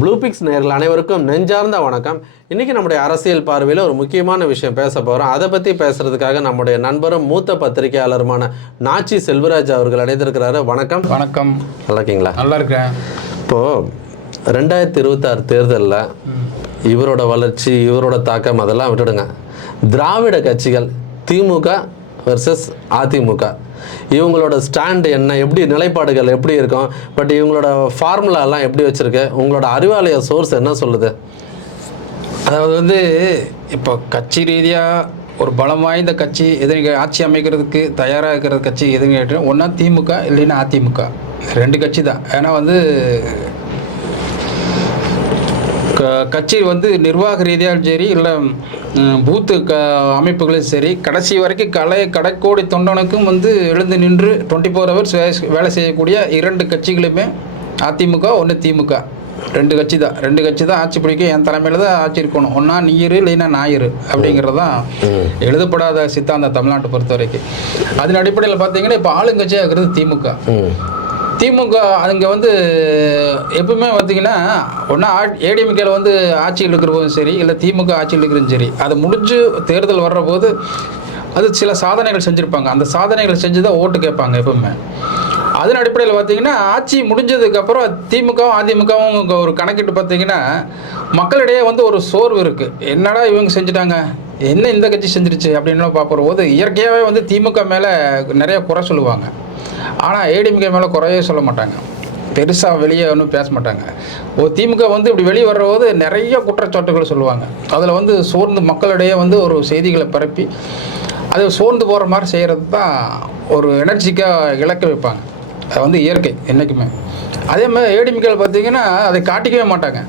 ப்ளூபிக்ஸ் நேயர்கள் அனைவருக்கும் நெஞ்சார்ந்த வணக்கம். இன்றைக்கி நம்முடைய அரசியல் பார்வையில் ஒரு முக்கியமான விஷயம் பேச போகிறோம். அதை பற்றி பேசுகிறதுக்காக நம்முடைய நண்பரும் மூத்த பத்திரிகையாளருமான நாச்சி செல்வராஜ் அவர்கள் அடைந்திருக்கிறாரு. வணக்கம். வணக்கம். நல்லா இருக்கீங்களா? நல்லா இருக்கேன். இப்போது 2026 தேர்தலில் இவரோட வளர்ச்சி, இவரோட தாக்கம் அதெல்லாம் விட்டுடுங்க. திராவிட கட்சிகள் திமுக வெர்சஸ் அதிமுக, இவங்களோட ஸ்டாண்டு என்ன, எப்படி நிலைப்பாடுகள் எப்படி இருக்கும், பட் இவங்களோட ஃபார்முலாலாம் எப்படி வச்சுருக்கு, உங்களோட அறிவாலய சோர்ஸ் என்ன சொல்லுது? அதாவது இப்போ கட்சி ரீதியாக ஒரு பலம் வாய்ந்த கட்சி எதிர்க்க ஆட்சி அமைக்கிறதுக்கு தயாராக இருக்கிற கட்சி எதுன்னு கேட்டு ஒன்றா திமுக இல்லைன்னா அதிமுக, ரெண்டு கட்சி தான். ஏன்னா கட்சி நிர்வாக ரீதியாகவும் சரி, இல்லை பூத்து அமைப்புகளும் சரி, கடைசி வரைக்கும் கடைக்கோடி தொண்டனுக்கும் எழுந்து நின்று 24 hours வேலை செய்யக்கூடிய இரண்டு கட்சிகளுமே அதிமுக ஒன்று திமுக, ரெண்டு கட்சி தான் ஆட்சி பிடிக்கும். என் தலைமையில் தான் ஆட்சி இருக்கணும். ஒன்றா நீரு இல்லைன்னா ஞாயிறு அப்படிங்கிறது தான் எழுதப்படாத சித்தாந்தம் தமிழ்நாட்டை பொறுத்த வரைக்கும். அதன் அடிப்படையில் பார்த்தீங்கன்னா இப்போ ஆளுங்கட்சியாக இருக்கிறது திமுக. அங்கே எப்பவுமே பார்த்தீங்கன்னா ஒன்றா ஏடிஎம்கேல ஆட்சியில் இருக்கிற போதும் சரி, இல்லை திமுக ஆட்சியில் இருக்கிறதும் சரி, அது முடிஞ்சு தேர்தல் வர்ற போது அது சில சாதனைகள் செஞ்சுருப்பாங்க. அந்த சாதனைகள் செஞ்சு தான் ஓட்டு கேட்பாங்க எப்பவுமே. அதன் அடிப்படையில் பார்த்தீங்கன்னா ஆட்சி முடிஞ்சதுக்கப்புறம் திமுகவும் அதிமுகவும் ஒரு கணக்கிட்டு பார்த்தீங்கன்னா மக்களிடையே ஒரு சோர்வு இருக்குது. என்னடா இவங்க செஞ்சுட்டாங்க, என்ன இந்த கட்சி செஞ்சிருச்சு அப்படின்னு பார்க்குற போது இயற்கையாகவே திமுக மேலே நிறைய குறை சொல்லுவாங்க. ஆனால் ஏடிஎம்கே மேலே குறையே சொல்ல மாட்டாங்க, பெருசாக வெளியே ஒன்றும் பேச மாட்டாங்க. திமுக இப்படி வெளியே வர்ற போது நிறைய குற்றச்சாட்டுகள் சொல்லுவாங்க. அதில் சோர்ந்து மக்களிடையே ஒரு செய்திகளை பரப்பி அது சோர்ந்து போகிற மாதிரி செய்கிறது தான் ஒரு எனர்ஜிக்காக இழக்க வைப்பாங்க. அது இயற்கை என்றைக்குமே. அதே மாதிரி ஏடிஎம்கேல பார்த்தீங்கன்னா அதை காட்டிக்கவே மாட்டாங்க.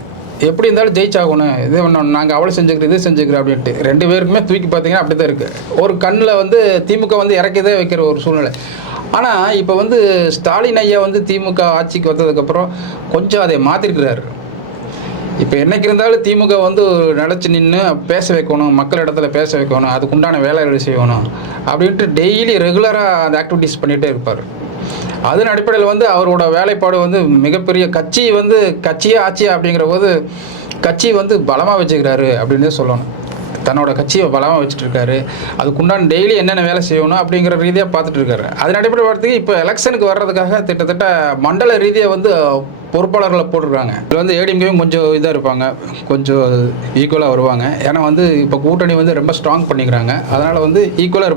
எப்படி இருந்தாலும் ஜெயிச்சாகணும், இது பண்ணணும், நாங்கள் அவ்வளோ செஞ்சுக்கிறோம் இது செஞ்சுக்கிறோம் அப்படின்ட்டு ரெண்டு பேருக்குமே தூக்கி பார்த்தீங்கன்னா அப்படி தான் இருக்குது. ஒரு கண்ணில் திமுக இறக்கிதே வைக்கிற ஒரு சூழ்நிலை. ஆனால் இப்போ ஸ்டாலின் ஐயா திமுக ஆட்சிக்கு வந்ததுக்கப்புறம் கொஞ்சம் அதை மாற்றிருக்கிறாரு. இப்போ என்னைக்கு இருந்தாலும் திமுக நிலச்சி நின்று பேச வைக்கணும், மக்கள் இடத்துல பேச வைக்கணும், அதுக்குண்டான வேலைகள் செய்யணும் அப்படின்ட்டு டெய்லி ரெகுலராக அந்த ஆக்டிவிட்டீஸ் பண்ணிகிட்டே இருப்பார். அதன் அடிப்படையில் அவரோட வேலைப்பாடு மிகப்பெரிய கட்சி கட்சியே ஆட்சியா அப்படிங்கிற போது கட்சி பலமாக வச்சுக்கிறாரு அப்படின்னு சொல்லணும். தன்னோட கட்சியை பலமாக வச்சுட்டு இருக்காரு. அதுக்குண்டான டெய்லி என்னென்ன வேலை செய்யணும் அப்படிங்கிற ரீதியாக பார்த்துட்டு இருக்காரு. அதன் அடிப்படை பார்த்துக்கு இப்போ எலெக்ஷனுக்கு வர்றதுக்காக கிட்டத்தட்ட மண்டல ரீதியாக பொறுப்பாளர்களை போட்டிருக்காங்க. இதில் ஏடிஎம்கேவும் கொஞ்சம் இதாக இருப்பாங்க, கொஞ்சம் ஈக்குவலாக வருவாங்க. ஏன்னா இப்போ கூட்டணி ரொம்ப ஸ்ட்ராங் பண்ணிக்கிறாங்க. அதனால் ஈக்குவலாக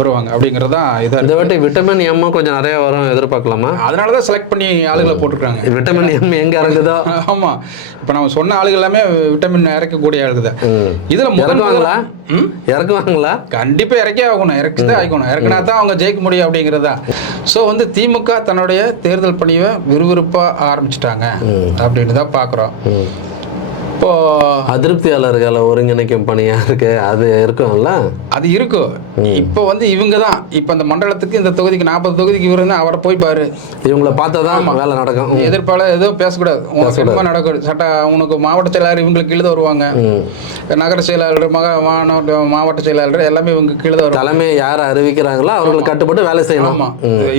வருவாங்க அப்படிங்கிறது தான் இதாக. இந்த வாட்டி விட்டமின் எம் கொஞ்சம் நிறையா வரும் எதிர்பார்க்கலாமா? அதனால தான் செலக்ட் பண்ணி ஆளுகளை போட்டிருக்காங்க. விட்டமின் எம் எங்கே இறங்குதோ? ஆமாம், இப்போ நம்ம சொன்ன ஆளுகள் எல்லாமே விட்டமின் இறக்கக்கூடிய ஆளுகள் தான். இதில் இறக்குவாங்களா? கண்டிப்பாக இறக்கே ஆகணும், இறக்கிதான் ஆகணும். இறக்குனா தான் அவங்க ஜெயிக்க முடியும் அப்படிங்கிறது தான். ஸோ திமுக தன்னுடைய தேர்தல் பணியை விறுவிறுப்பாக ஆரம்பிச்சிட்டாங்க அப்படின்னு தான் பார்க்குறோம். இப்போ அதிருப்தியாளர்களை ஒருங்கிணைக்கும் பணியா இருக்கு, அது இருக்கும்ல? அது இருக்கும். இப்போ இவங்க தான் இப்போ அந்த மண்டலத்துக்கு இந்த தொகுதிக்கு 40 தொகுதிக்கு இவரு அவரை போய் பாரு, இவங்களை பார்த்தா தான் வேலை நடக்கும். எதிர்ப்பாளர் எதுவும் பேசக்கூடாது, உங்களுக்கு என்ன நடக்கும் சட்ட. உனக்கு மாவட்ட செயலாளர் இவங்களுக்கு கீழே வருவாங்க, நகர செயலாளர் மாவட்ட செயலாளர் எல்லாமே இவங்க கீழே வருவாங்க. தலைமை யார் அறிவிக்கிறாங்களோ அவங்களுக்கு கட்டுப்பட்டு வேலை செய்யணும்.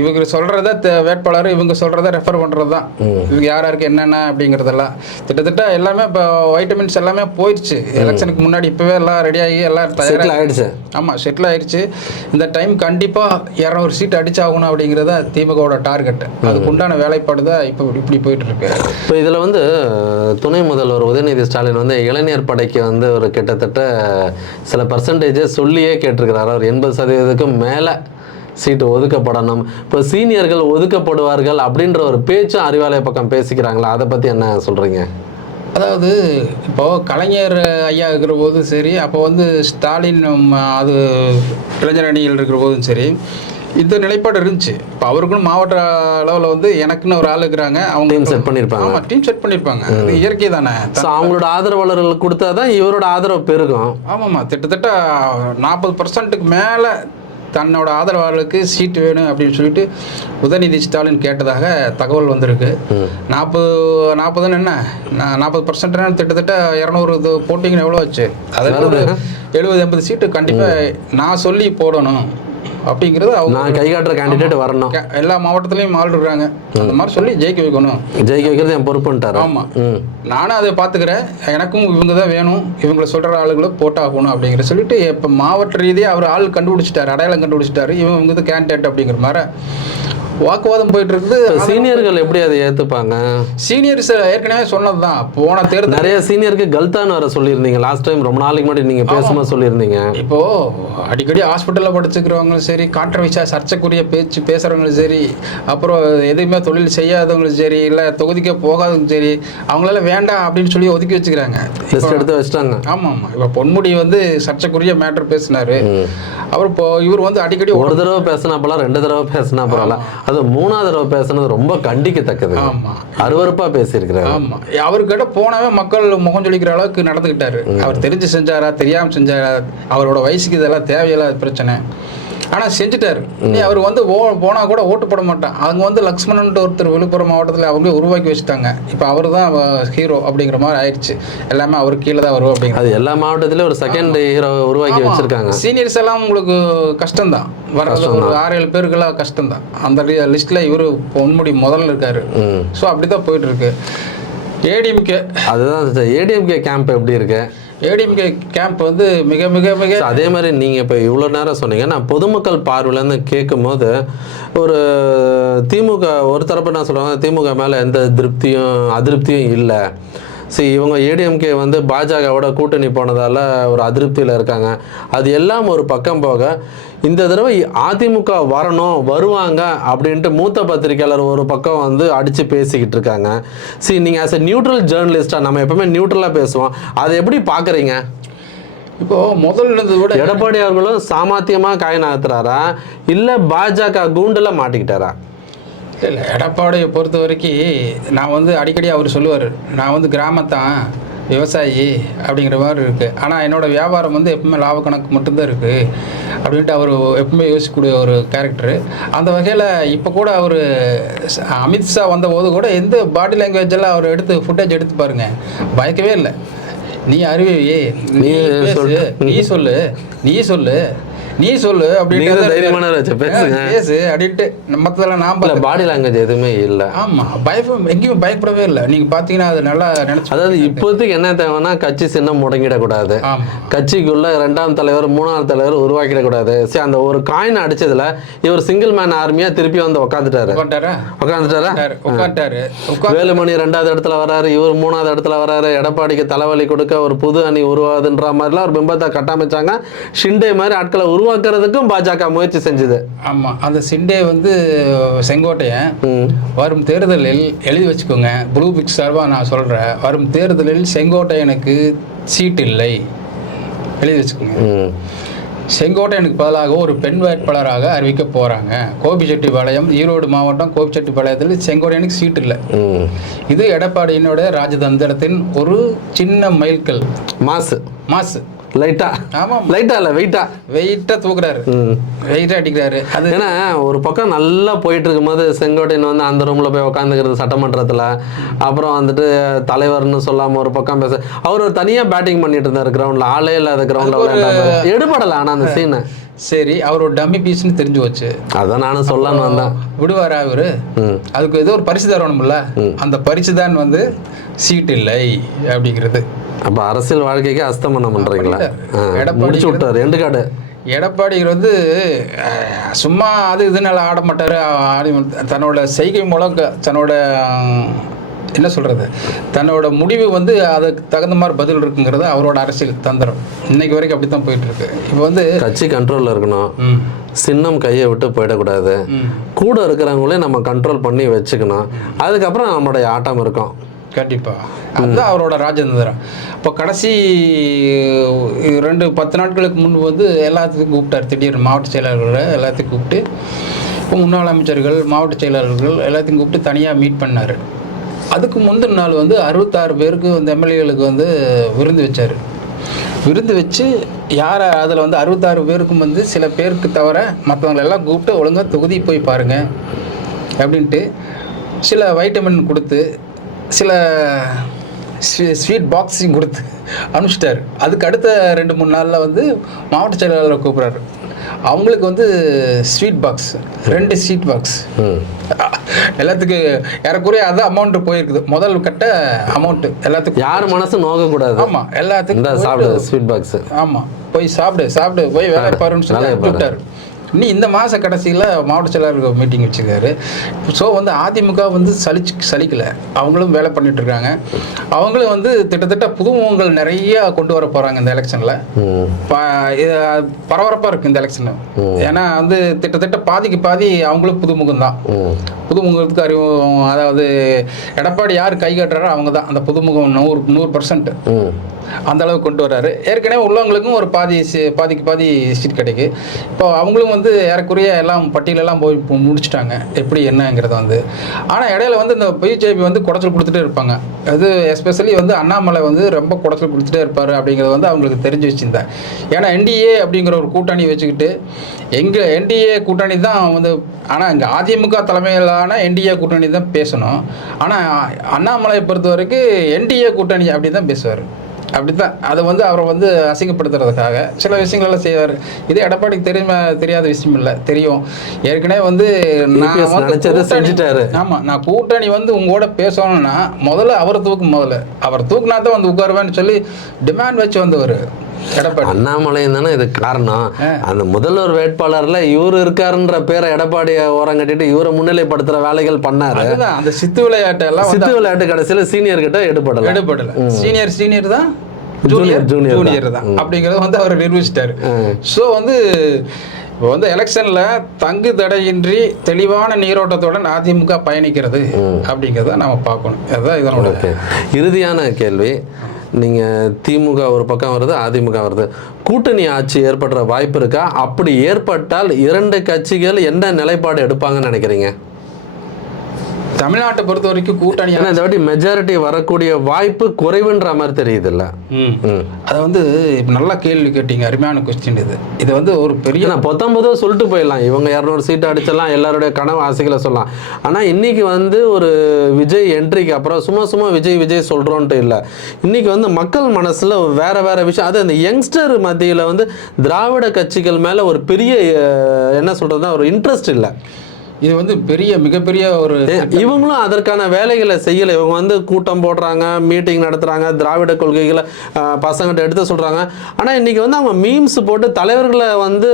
இவங்க சொல்றத வேட்பாளர் இவங்க சொல்றத ரெஃபர் பண்றது தான். இவங்க யாருக்கு என்னென்ன அப்படிங்கறதெல்லாம் கிட்டத்தட்ட எல்லாமே இப்போ வைட்டமின்ஸ் எல்லாமே போயிடுச்சு. எலெக்ஷனுக்கு முன்னாடி இப்பவே எல்லாம் ரெடி ஆகி எல்லாம் செட்டில் ஆயிடுச்சு. ஆமாம், செட்டில் ஆயிடுச்சு. இந்த டைம் கண்டிப்பாக 200 சீட் அடிச்சாகணும் அப்படிங்கிறத திமுகவோட டார்கெட். அதுக்கு உண்டான வேலைப்பாடு தான் இப்போ இப்படி போயிட்டு இருக்கு. இப்போ இதில் துணை முதல்வர் உதயநிதி ஸ்டாலின் இளைஞர் படைக்கு ஒரு கிட்டத்தட்ட சில பர்சன்டேஜை சொல்லியே கேட்டிருக்கிறார். அவர் 80% மேலே சீட்டு ஒதுக்கப்படணும், இப்போ சீனியர்கள் ஒதுக்கப்படுவார்கள் அப்படின்ற ஒரு பேச்சும் அறிவாலய பக்கம் பேசிக்கிறாங்களா? அதை பற்றி என்ன சொல்கிறீங்க? அதாவது இப்போது கலைஞர் ஐயா இருக்கிற போதும் சரி, அப்போ ஸ்டாலின் அது இளைஞர் அணியில் இருக்கிற போதும் சரி, இந்த நிலைப்பாடு இருந்துச்சு. இப்போ அவருக்குன்னு மாவட்ட அளவில் எனக்குன்னு ஒரு ஆள் இருக்கிறாங்க, அவங்க டீம் செட் பண்ணியிருப்பாங்க. ஆமாம், டீம் செட் பண்ணியிருப்பாங்க. அது இயற்கை தானே. அவங்களோட ஆதரவாளர்கள் கொடுத்தா தான் இவரோட ஆதரவு பெருகும். ஆமாம்மா, கிட்டத்தட்ட 40% மேலே தன்னோட ஆதரவாளர்களுக்கு சீட்டு வேணும் அப்படின்னு சொல்லிட்டு உதயநிதி ஸ்டாலின் கேட்டதாக தகவல் வந்திருக்கு. 40 என்ன 40% கிட்டத்தட்ட 200 போட்டிங்கன்னு எவ்வளோ வச்சு, அதில் ஒரு 70-80 சீட்டு கண்டிப்பாக நான் சொல்லி போடணும். அப்படிங்கிறது நான் கை காட்டுற கேண்டிடேட் வரணும், எல்லா மாவட்டத்துலேயும் ஆள் இருக்கிறாங்க, அந்த மாதிரி சொல்லி ஜெயிக்க வைக்கணும், ஜெயிக்க வைக்கிறது என் பொறுப்புன்ட்டார். ஆமாம், நானும் அதை பார்த்துக்கிறேன், எனக்கும் இவங்க தான் வேணும், இவங்களை சொல்கிற ஆளுகளை போட்டாகணும் அப்படிங்கிற சொல்லிட்டு இப்போ மாவட்ட ரீதியாக அவர் ஆள் கண்டுபிடிச்சிட்டாரு, அடையாளம் கண்டுபிடிச்சிட்டாரு, இவங்க வந்து கேண்டிடேட் அப்படிங்கிற மாதிரி வாக்குவாதம் போயிட்டு இருக்குது. சீனியர்கள் எப்படி அதை ஏற்றுப்பாங்க? சீனியர்ஸ் ஏற்கனவே சொன்னது தான், போன தேர்தல் நிறைய சீனியருக்கு கல்தான் வர சொல்லியிருந்தீங்க லாஸ்ட் டைம், ரொம்ப நாளைக்கு முன்னாடி நீங்கள் பேசும்போது சொல்லியிருந்தீங்க. இப்போ அடிக்கடி ஹாஸ்பிட்டலில் படிச்சுக்கிறவங்களும் சரி, கான்ட்ரவர்சியாக சர்ச்சைக்குரிய பேச்சு பேசுகிறவங்களும் சரி, அப்புறம் எதுவுமே தொழில் செய்யாதவங்களும் சரி, இல்லை தொகுதிக்கே போகாதவங்களும் சரி, அவங்களால வேண்டாம் அப்படின்னு சொல்லி ஒதுக்கி வச்சுக்கிறாங்க, லிஸ்ட் எடுத்து வச்சுட்டாங்க. ஆமாம், இப்போ பொன்முடி வந்து சர்ச்சைக்குரிய மேட்டர் பேசினாரு, அவர் இப்போ இவர் வந்து அடிக்கடி ஒரு தடவை பேசினா போல, 2 தடவை பேசினா போல, அது 3ஆவது தடவை பேசுனது ரொம்ப கண்டிக்கத்தக்கது. ஆமாம், அருவருப்பா பேசியிருக்கிறாரு. ஆமாம், அவர்கிட்ட போனவே மக்கள் முகம் சொல்லிக்கிற அளவுக்கு நடந்துக்கிட்டாரு. அவர் தெரிஞ்சு செஞ்சாரா தெரியாமல் செஞ்சாரா, அவரோட வயசுக்கு இதெல்லாம் தேவையில்லாத பிரச்சனை, ஆனால் செஞ்சுட்டாரு. அவர் வந்து போனால் கூட ஓட்டு போட மாட்டான். அவங்க வந்து லக்ஷ்மணன்ட்டு ஒருத்தர் விழுப்புரம் மாவட்டத்தில் அவங்களே உருவாக்கி வச்சுட்டாங்க. இப்போ அவர் தான் ஹீரோ அப்படிங்கிற மாதிரி ஆயிடுச்சு, எல்லாமே அவர் கீழே தான் வரும் அப்படிங்கிற. அது எல்லா மாவட்டத்திலும் ஒரு செகண்ட் ஹீரோ உருவாக்கி வச்சிருக்காங்க. சீனியர்ஸ் எல்லாம் உங்களுக்கு கஷ்டம்தான், வர்றது ஒரு 6-7 பேருக்கெல்லாம் கஷ்டம்தான். அந்த லிஸ்ட்டில் இவர் பொன்முடி முதல்ல இருக்காரு. ஸோ அப்படி தான் போயிட்டு இருக்கு. ஏடிஎம்கே, அதுதான் ஏடிஎம்கே கேம்ப் எப்படி இருக்கு? ஏடிஎம்கே கேம்ப் வந்து மிக மிக மிக அதே மாதிரி நீங்கள் இப்போ இவ்வளோ நேரம் சொன்னீங்க, நான் பொதுமக்கள் பார்வையிலேருந்து கேட்கும் போது ஒரு திமுக ஒரு தரப்பு நான் சொல்லுவாங்க, திமுக மேலே எந்த அதிருப்தியும் இல்லை. சரி, இவங்க ஏடிஎம்கே வந்து பாஜகவோட கூட்டணி போனதால் ஒரு அதிருப்தியில் இருக்காங்க. அது எல்லாம் ஒரு பக்கம் போக, இந்த தடவை அதிமுக வருவாங்க அப்படின்ட்டு மூத்த பத்திரிகையாளர் ஒரு பக்கம் வந்து அடித்து பேசிக்கிட்டு இருக்காங்க. சரி, நீங்கள் ஆஸ் எ நியூட்ரல் ஜேர்னலிஸ்டாக, நம்ம எப்பவுமே நியூட்ரலாக பேசுவோம், அதை எப்படி பார்க்குறீங்க? இப்போ முதல்ல விட எடப்பாடி அவர்களும் சாமர்த்தியமாக காய் நகர்த்துறாரா, இல்லை பாஜக கூண்டில் மாட்டிக்கிட்டாரா? இல்லை, எடப்பாடியை பொறுத்த வரைக்கும் நான் வந்து அடிக்கடி அவர் சொல்லுவார், நான் வந்து கிராமத்தான் விவசாயி அப்படிங்கிற மாதிரி இருக்குது, ஆனால் என்னோடய வியாபாரம் வந்து எப்பவுமே லாப கணக்கு மட்டும்தான் இருக்குது அப்படின்ட்டு அவர் எப்பவுமே யோசிக்கக்கூடிய ஒரு கேரக்டரு. அந்த வகையில் இப்போ கூட அவர் அமித்ஷா வந்தபோது கூட எந்த பாடி லாங்குவேஜெல்லாம் அவர் ஃபுட்டேஜ் எடுத்து பாருங்கள், பயக்கவே இல்லை. நீ அறிவி, நீ பேசு, நீ சொல்லு அப்படின்னு பேசு அப்படின்ட்டு மற்றதெல்லாம் நாம் பாடி லாங்குவேஜ் எதுவுமே இல்லை. ஆமாம், எங்கேயும் பயப்படவே இல்லை. நீங்கள் பார்த்தீங்கன்னா அது நல்லா நினச்சி, அதாவது இப்போதைக்கு என்ன தேவைன்னா கட்சி சின்னம் முடங்கிடக்கூடாது, கட்சிக்குள்ள 2ஆம் தலைவர் 3ஆவது தலைவர் உருவாக்கிடக்கூடாது. சரி, அந்த ஒரு காயின் அடிச்சதுல இவர் சிங்கிள் மேன் ஆர்மியா திருப்பி வந்து உட்காந்துட்டாரு. வேலுமணி 2ஆவது இடத்துல வராரு, இவர் 3ஆவது இடத்துல வராரு. எடப்பாடிக்கு தலைவலி கொடுக்க ஒரு புது அணி உருவாதுன்ற மாதிரிலாம் ஒரு பிம்பத்தை கட்டமைச்சாங்க. ஷிண்டே மாதிரி ஆட்களை உருவாக்குறதுக்கும் பாஜக முயற்சி செஞ்சது. ஆமா, அந்த ஷிண்டே வந்து செங்கோட்டையன் வரும் தேர்தலில் எழுதி வச்சுக்கோங்க, ப்ளூ பிக் சார்பாக நான் சொல்றேன், வரும் தேர்தலில் செங்கோட்டையனுக்கு சீட் இல்லை, எழுதி வச்சுக்கோங்க. செங்கோட்டையனுக்கு பதிலாக ஒரு பெண் வேட்பாளராக அறிவிக்க போறாங்க. கோபிச்செட்டிப்பாளையம், ஈரோடு மாவட்டம் கோபிச்செட்டிப்பாளையத்தில் செங்கோட்டையனுக்கு சீட் இல்லை. இது எடப்பாடியினோட ராஜதந்திரத்தின் ஒரு சின்ன மைல்கல். மாசு லைட்டா, ஆமாம், லைட்டா இல்லை வெயிட்டா தூக்குறாரு, வெயிட்டா அடிக்கிறாரு. அது ஏன்னா ஒரு பக்கம் நல்லா போயிட்டு இருக்கும்போது செங்கோட்டையன் வந்து அந்த ரூம்ல போய் உட்காந்துக்கிறது சட்டமன்றத்தில், அப்புறம் வந்துட்டு தலைவர்னு சொல்லாம ஒரு பக்கம் பேச, அவர் ஒரு தனியா பேட்டிங் பண்ணிட்டு இருந்தாரு கிரவுண்ட்ல, ஆளே இல்லாத கிரவுண்ட்ல எடுபடல. ஆனா அந்த சீனை சரி, அவர் ஒரு டம்மி பீஸ்ன்னு தெரிஞ்சு வச்சு, அதான் நானும் சொல்லலான்னு வந்தேன். விடுவாரா அவரு? அதுக்கு ஏதோ ஒரு பரிசு தரணும்ல, அந்த பரிசு தான் வந்து சீட் இல்லை அப்படிங்கிறது. அப்போ அரசியல் வாழ்க்கைக்கு அஸ்தமனம் பண்றீங்களா? முடிச்சு விட்டார் எண்டு காடு. எடப்பாடி வந்து சும்மா அது இதுனால ஆட மாட்டார், தன்னோட செய்கை மூலம் தன்னோட என்ன சொல்கிறது, தன்னோட முடிவு வந்து அதுக்கு தகுந்த மாதிரி பதில் இருக்குங்கிறது அவரோட அரசியல் தந்திரம். இன்னைக்கு வரைக்கும் அப்படி தான் போயிட்டு இருக்கு. இப்போ வந்து கட்சி கண்ட்ரோலில் இருக்கணும், சின்னம் கையை விட்டு போயிடக்கூடாது, கூட இருக்கிறவங்களையும் நம்ம கண்ட்ரோல் பண்ணி வச்சுக்கணும், அதுக்கப்புறம் நம்மளுடைய ஆட்டம் இருக்கும். கண்டிப்பாக அதுதான் அவரோட ராஜதந்திரம். இப்போ கடைசி 10 நாட்களுக்கு முன்பு வந்து எல்லாத்துக்கும் கூப்பிட்டார், திடீர்னு மாவட்ட செயலாளர்களை எல்லாத்தையும் கூப்பிட்டு, இப்போ முன்னாள் அமைச்சர்கள் மாவட்ட செயலாளர்கள் எல்லாத்தையும் கூப்பிட்டு தனியாக மீட் பண்ணார். அதுக்கு முந்தின நாள் வந்து 66 பேருக்கு வந்து எம்எல்ஏகளுக்கு வந்து விருந்து வச்சார். விருந்து வச்சு யாரை அதில் வந்து 66 பேருக்கும் வந்து சில பேருக்கு தவிர மற்றவங்களெல்லாம் கூப்பிட்டு ஒழுங்காக தொகுதி போய் பாருங்கள் அப்படின்ட்டு சில வைட்டமின் கொடுத்து சில ஸ்வீட் பாக்ஸிங் கொடுத்து அனுப்பிச்சிட்டாரு. அதுக்கு அடுத்த 2-3 நாளில் வந்து மாவட்ட செயலாளரை கூப்பிட்றாரு. அவங்களுக்கு வந்து ஸ்வீட் பாக்ஸ் 2 ஸ்வீட் பாக்ஸ் எல்லாத்துக்கும் ஏறக்குறைய அது அமௌண்ட் போயிருக்குது. முதல் கட்ட அமௌண்ட் எல்லாத்துக்கும். யார் மனசு நோக்கக்கூடாது. ஆமாம், எல்லாத்துக்கும் சாப்பிடு ஸ்வீட் பாக்ஸ். ஆமாம், போய் சாப்பிடு போய் வேலை பாருன்னு சொல்லி விட்டார். நீ இந்த மாத கடைசியில் மாவட்ட செயலாளருக்கு மீட்டிங் வச்சுருக்காரு. ஸோ வந்து அதிமுக வந்து சலிக்கலை, அவங்களும் வேலை பண்ணிட்டு இருக்காங்க. அவங்களும் வந்து திட்டத்தட்ட புதுமுகங்கள் நிறைய கொண்டு வர போகிறாங்க இந்த எலெக்ஷனில். பரபரப்பாக இருக்குது இந்த எலெக்ஷனில். ஏன்னா வந்து திட்டத்தட்ட பாதிக்கு பாதி அவங்களும் புதுமுகம் தான். புதுமுகத்துக்கு அறிவு, அதாவது எடப்பாடி யார் கை காட்டுறாரோ அவங்க தான் அந்த புதுமுகம் 100% அந்த அளவுக்கு கொண்டு வர்றாரு. ஏற்கனவே உள்ளவங்களுக்கும் ஒரு பாதிக்கு பாதி சீட் கிடைக்கு. இப்போ அவங்களும் வந்து ஏறக்குறைய எல்லாம் பட்டியலெல்லாம் போய் முடிச்சுட்டாங்க எப்படி என்னங்கிறத வந்து. ஆனால் இடையில வந்து இந்த பிஜேபி வந்து குடைச்சல் கொடுத்துட்டே இருப்பாங்க. அது எஸ்பெஷலி வந்து அண்ணாமலை வந்து ரொம்ப குடைச்சல் கொடுத்துட்டே இருப்பார் அப்படிங்கிறது வந்து அவங்களுக்கு தெரிஞ்சு வச்சுருந்தேன். ஏன்னா என்டிஏ அப்படிங்கிற ஒரு கூட்டணி வச்சுக்கிட்டு எங்கள் என்டிஏ கூட்டணி தான் வந்து, ஆனால் இங்கே அதிமுக தலைமையிலான என்டிஏ கூட்டணி தான் பேசணும். ஆனால் அண்ணாமலையை பொறுத்த வரைக்கும் என்டிஏ கூட்டணி அப்படி தான் பேசுவார். அப்படித்தான் அதை வந்து அவரை வந்து அசிங்கப்படுத்துறதுக்காக சில விஷயங்களெல்லாம் செய்வார். இதே எடப்பாடிக்கு தெரியாத விஷயம் இல்லை, தெரியும். ஏற்கனவே வந்து நான் கூட்டணி வந்து உங்களோட பேசணும்னா முதல்ல அவர் அவர் தூக்குனா தான் வந்து உட்காருவேன்னு சொல்லி டிமாண்ட் வச்சு வந்தவர் எடப்பாடி. அண்ணாமலை தானே இது காரணம். அந்த முதல்வர் வேட்பாளர்ல இவரு இருக்காருன்ற பேரை எடப்பாடியை ஓரம் கட்டிட்டு இவரை முன்னிலைப்படுத்துற வேலைகள் பண்ணாரு. அந்த சித்து விளையாட்டு கடைசியில சீனியர் கிட்ட எடுபடல. சீனியர் தான் ஜூனியர் தான் அப்படிங்கறத வந்து அவர் நிரூபிச்சிட்டாரு. ஸோ வந்து இப்போ வந்து எலெக்ஷன்ல தங்கு தடையின்றி தெளிவான நீரோட்டத்துடன் அதிமுக பயணிக்கிறது அப்படிங்கிறத நம்ம பார்க்கணும். அதுதான் இதனோட இறுதியான கேள்வி. நீங்கள் திமுக ஒரு பக்கம் வருது, அதிமுக வருது, கூட்டணி ஆட்சி ஏற்படுற வாய்ப்பு இருக்கா? அப்படி ஏற்பட்டால் 2 கட்சிகள் என்ன நிலைப்பாடு எடுப்பாங்கன்னு நினைக்கிறீங்க? தமிழ்நாட்டை பொறுத்த வரைக்கும் கூட்டணி இந்த வாட்டி மெஜாரிட்டி வரக்கூடிய வாய்ப்பு குறைவுன்ற மாதிரி தெரியுது இல்லை? அதை வந்து நல்லா கேள்வி கேட்டீங்க, அருமையான கொஸ்டின் இது. இது வந்து ஒரு பெரிய 19 சொல்லிட்டு போயிடலாம், இவங்க 200 சீட்டு அடிச்சிடலாம், எல்லாருடைய கனவு ஆசைகளை சொல்லலாம். ஆனால் இன்னைக்கு வந்து ஒரு விஜய் என்ட்ரிக்கு அப்புறம் சும்மா விஜய் சொல்கிறோன்ட்டு இல்லை. இன்னைக்கு வந்து மக்கள் மனசில் வேற விஷயம், அது அந்த யங்ஸ்டர் மத்தியில் வந்து திராவிட கட்சிகள் மேலே ஒரு பெரிய என்ன சொல்கிறதுனா ஒரு இன்ட்ரெஸ்ட் இல்லை. இது வந்து மிகப்பெரிய ஒரு, இவங்களும் அதற்கான வேலைகளை செய்யலை. இவங்க வந்து கூட்டம் போடுறாங்க, மீட்டிங் நடத்துகிறாங்க, திராவிட கொள்கைகளை பசங்கிட்ட எடுத்து சொல்கிறாங்க. ஆனால் இன்றைக்கி வந்து அவங்க மீம்ஸ் போட்டு தலைவர்களை வந்து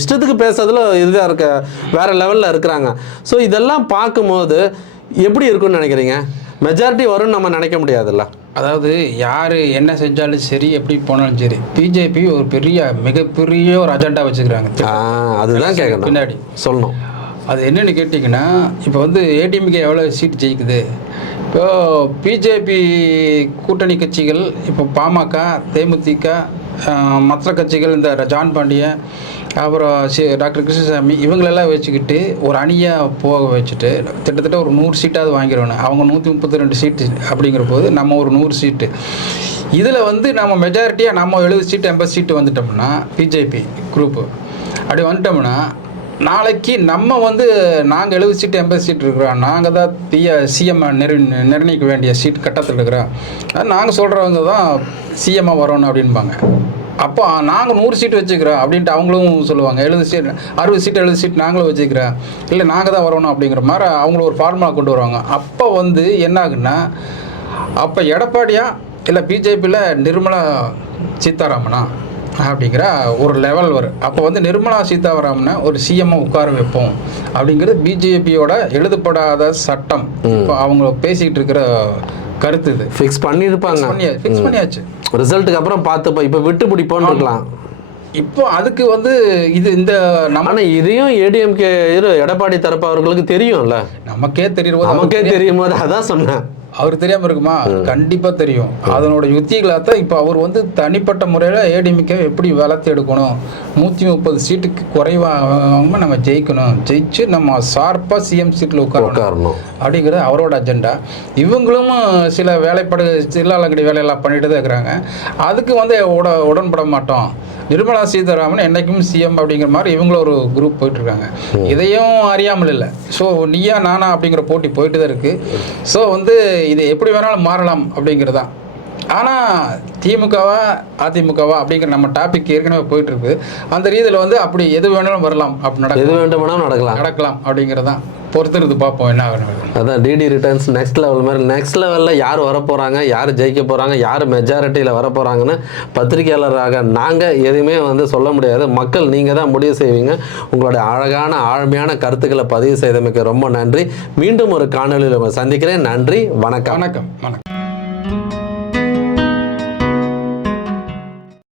இஷ்டத்துக்கு பேசுறதுல இதுதான் இருக்க வேறு லெவலில் இருக்கிறாங்க. ஸோ இதெல்லாம் பார்க்கும்போது எப்படி இருக்குன்னு நினைக்கிறீங்க? மெஜாரிட்டி வரும்னு நம்ம நினைக்க முடியாதுல்ல. அதாவது யார் என்ன செஞ்சாலும் சரி, எப்படி போனாலும் சரி, பிஜேபி ஒரு மிகப்பெரிய ஒரு அஜெண்டா வச்சுக்கிறாங்க. அதுதான் கேட்கணும், பின்னாடி சொல்லணும். அது என்னென்னு கேட்டிங்கன்னா, இப்போ வந்து ஏடிஎம்கே எவ்வளோ சீட் ஜெயிக்குது. இப்போது பிஜேபி கூட்டணி கட்சிகள், இப்போ பாமக, தேமுதிக, மற்ற கட்சிகள், இந்த ஜான் பாண்டியன், அப்புறம் டாக்டர் கிருஷ்ணசாமி, இவங்களெல்லாம் வச்சுக்கிட்டு ஒரு அணியாக போக வச்சுட்டு கிட்டத்தட்ட ஒரு 100 சீட்டாவது வாங்கிடுவாங்க. அவங்க 132 சீட்டு அப்படிங்கிற போது நம்ம ஒரு 100 சீட்டு. இதில் வந்து நம்ம மெஜாரிட்டியாக நம்ம 70 சீட்டு 80 சீட்டு வந்துட்டோம்னா, பிஜேபி குரூப்பு அப்படி வந்துட்டோம்னா, நாளைக்கு நம்ம வந்து நாங்கள் 70 சீட்டு 80 சீட் இருக்கிறோம், நாங்கள் தான் சிஎம் நிர்ணயிக்க வேண்டிய சீட் கட்டத்தில் இருக்கிறோம், நாங்கள் சொல்கிறவங்க தான் சிஎம்மாக வரணும் அப்படின்பாங்க. அப்போ நாங்கள் 100 சீட்டு வச்சுக்கிறோம் அப்படின்ட்டு அவங்களும் சொல்லுவாங்க. 70 சீட் 60 சீட்டு 70 சீட் நாங்களும் வச்சுக்கிறோம், இல்லை நாங்கள் தான் வரணும் அப்படிங்கிற மாதிரி அவங்கள ஒரு ஃபார்முலா கொண்டு வருவாங்க. அப்போ வந்து என்ன ஆகுன்னா, அப்போ எடப்பாடியா இல்லை பிஜேபியில் நிர்மலா சீதாராமனா அப்படிங்கிற ஒரு லெவல் வரும். அப்போ வந்து நிர்மலா சீதாராமனை ஒரு சிஎம்ஐ உட்கார வைப்போம் அப்படிங்கிறது பிஜேபியோட எழுதப்படாத சட்டம். இப்போ அவங்க பேசிக்கிட்டு இருக்கிற கருத்து இது. ஃபிக்ஸ் பண்ணியாச்சு. ரிசல்ட்டுக்கு அப்புறம் பார்த்துப்போம், இப்போ விட்டு பிடிப்போன்னு இருக்கலாம். இப்போ அதுக்கு வந்து இந்த நம்ம இதையும் ஏடிஎம்கே எடப்பாடி தரப்பு அவர்களுக்கு தெரியும்ல, நமக்கே தெரியும் போது அதான் சொன்னேன். அவர் தெரியாமல் இருக்குமா? கண்டிப்பாக தெரியும். அதனோட யுத்திகளாக தான் இப்போ அவர் வந்து தனிப்பட்ட முறையில் ஏடிஎம்கே எப்படி வளர்த்து எடுக்கணும், 130 சீட்டுக்கு குறைவாக நம்ம ஜெயிச்சு நம்ம ஷார்ப்பாக சிஎம் சீட்டில் உட்காரணும் அப்படிங்கிறது அவரோட அஜெண்டா. இவங்களும் சில வேலைப்பாடு சில்லாலங்கடி வேலையெல்லாம் பண்ணிட்டு தான் இருக்கிறாங்க. அதுக்கு வந்து உடன்பட மாட்டோம், நிர்மலா சீதாராமன் என்றைக்கும் சிஎம் அப்படிங்கிற மாதிரி இவங்களும் ஒரு குரூப் போயிட்டுருக்காங்க. இதையும் அறியாமல் இல்லை. ஸோ நீயா நானா அப்படிங்கிற போட்டி போயிட்டு தான் இருக்குது. ஸோ வந்து இது எப்படி வேணாலும் மாறலாம் அப்படிங்கிறது தான். ஆனால் திமுகவா அதிமுகவா அப்படிங்கிற நம்ம டாபிக் ஏற்கனவே போயிட்டு இருக்கு. அந்த ரீதியில் வந்து அப்படி எது வேணாலும் வரலாம், அப்படி எது வேண்டுமானாலும் நடக்கலாம் அப்படிங்கிறதான் பொறுத்திருந்து பார்ப்போம் என்ன ஆகணும். அதான் டிடி ரிட்டர்ன்ஸ் நெக்ஸ்ட் லெவல் மாதிரி. நெக்ஸ்ட் லெவலில் யார் வரப்போகிறாங்க, யார் ஜெயிக்க போகிறாங்க, யார் மெஜாரிட்டியில் வரப்போகிறாங்கன்னு பத்திரிகையாளராக நாங்கள் எதுவுமே வந்து சொல்ல முடியாது. மக்கள் நீங்கள் தான் முடிவு செய்வீங்க. உங்களுடைய அழகான ஆழமையான கருத்துக்களை பதிவு செய்தமைக்கு ரொம்ப நன்றி. மீண்டும் ஒரு காணொலியில் சந்திக்கிறேன். நன்றி, வணக்கம். வணக்கம்.